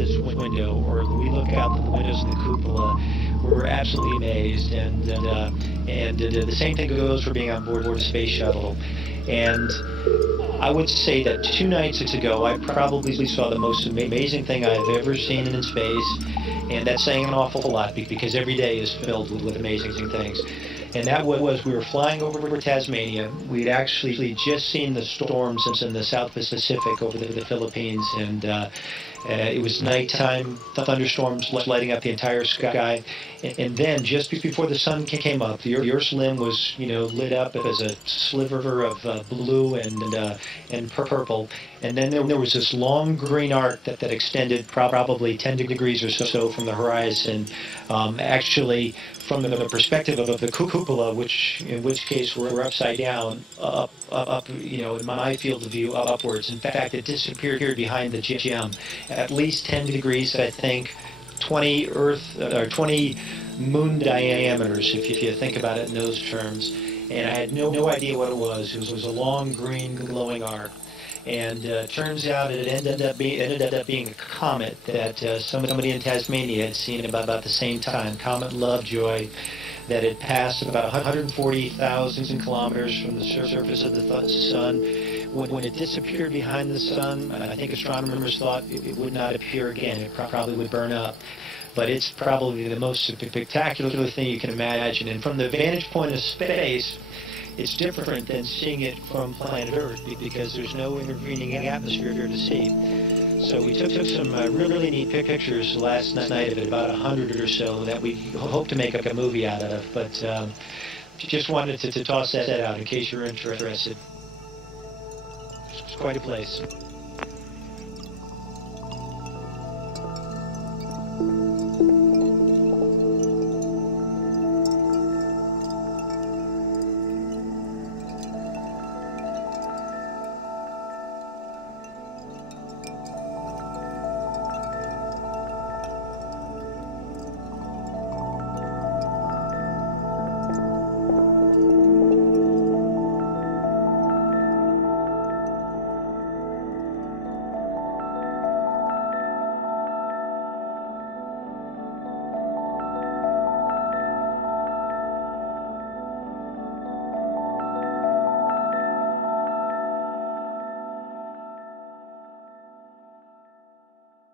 this window, or we look out the windows in the cupola, we're absolutely amazed. And the same thing goes for being on board a space shuttle. And I would say that 2 nights ago, I probably saw the most amazing thing I've ever seen in space. And that's saying an awful lot because every day is filled with amazing things. And that was, we were flying over Tasmania. We'd actually just seen the storms in the South Pacific over the Philippines, and it was nighttime, thunderstorms lighting up the entire sky. And then just before the sun came up, the Earth's limb was, lit up as a sliver of blue and purple. And then there was this long green arc that extended probably 10 degrees or so from the horizon. Actually, from the perspective of the cupola, in which case we're upside down, up, in my field of view, upwards. In fact, it disappeared behind the gem, at least 10 degrees, I think, 20 Earth or 20 moon diameters, if you think about it in those terms. And I had no idea what it was. It was a long green glowing arc. And turns out it ended up being a comet that somebody in Tasmania had seen about the same time, Comet Lovejoy, that had passed about 140,000 kilometers from the surface of the sun. When it disappeared behind the sun, I think astronomers thought it would not appear again. It probably would burn up. But it's probably the most spectacular thing you can imagine. And from the vantage point of space, it's different than seeing it from planet Earth because there's no intervening atmosphere here to see. So we took some really neat pictures last night of it, about 100 or so, that we hope to make a movie out of. But just wanted to toss that out in case you're interested. It's quite a place.